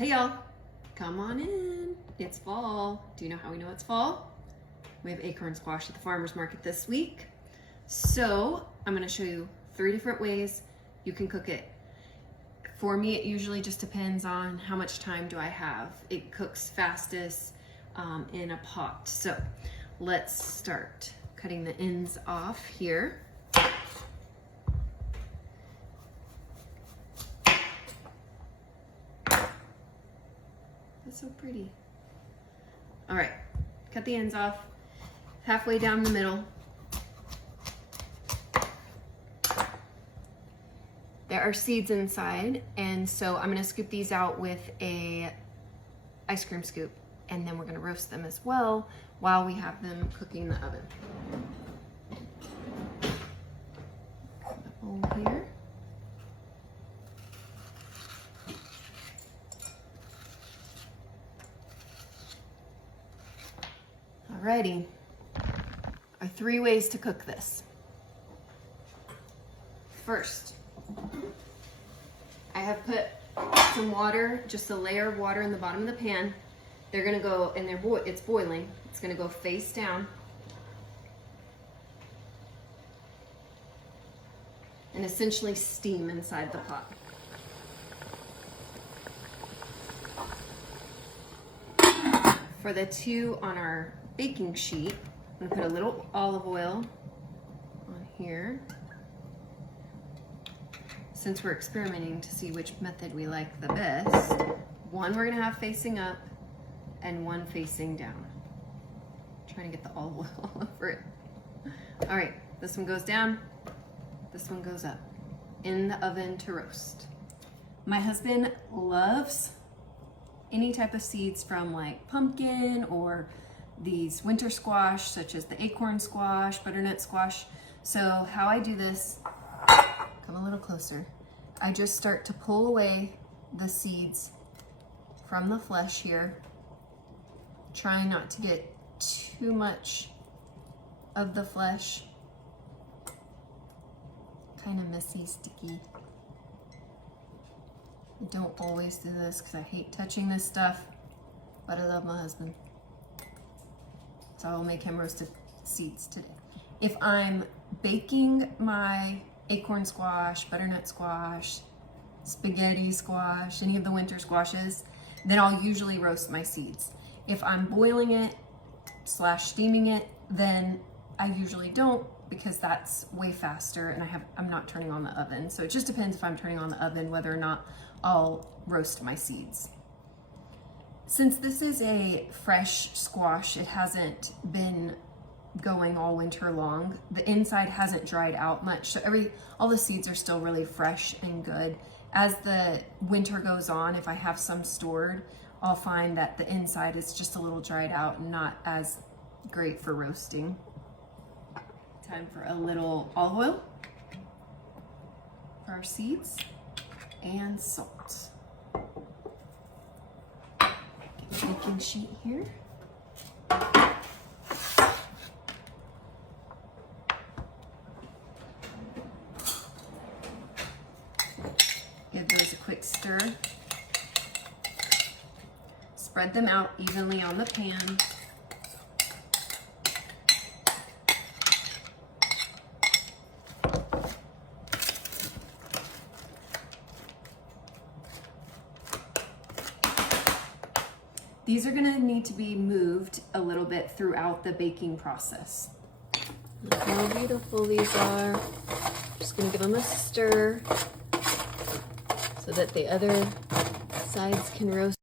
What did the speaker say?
Hey y'all, come on in. It's fall. Do you know how we know it's fall? We have acorn squash at the farmer's market this week. So I'm gonna show you 3 different ways you can cook it. For me, it usually just depends on how much time do I have. It cooks fastest in a pot. So let's start cutting the ends off here. That's so pretty. All right, cut the ends off, halfway down the middle. There are seeds inside, and so I'm gonna scoop these out with a ice cream scoop, and then we're gonna roast them as well while we have them cooking in the oven. Put the bowl here. Alrighty, there are 3 ways to cook this. First, I have put some water, just a layer of water in the bottom of the pan. They're gonna go, and it's boiling. It's gonna go face down. And essentially steam inside the pot. For the 2 on our baking sheet, I'm gonna put a little olive oil on here. Since we're experimenting to see which method we like the best, 1 we're gonna have facing up and 1 facing down. I'm trying to get the olive oil all over it. All right, this one goes down, this one goes up in the oven to roast. My husband loves any type of seeds from like pumpkin or these winter squash, such as the acorn squash, butternut squash. So how I do this, come a little closer. I just start to pull away the seeds from the flesh here, trying not to get too much of the flesh. Kind of messy, sticky. I don't always do this because I hate touching this stuff, but I love my husband. So I will make him roasted seeds today. If I'm baking my acorn squash, butternut squash, spaghetti squash, any of the winter squashes, then I'll usually roast my seeds. If I'm boiling it / steaming it, then I usually don't, because that's way faster and I'm not turning on the oven. So it just depends if I'm turning on the oven whether or not I'll roast my seeds. Since this is a fresh squash, it hasn't been going all winter long. The inside hasn't dried out much, so all the seeds are still really fresh and good. As the winter goes on, if I have some stored, I'll find that the inside is just a little dried out and not as great for roasting. Time for a little olive oil for our seeds and salt. Get the baking sheet here. Give those a quick stir. Spread them out evenly on the pan. These are gonna need to be moved a little bit throughout the baking process. Look how beautiful these are. Just gonna give them a stir so that the other sides can roast.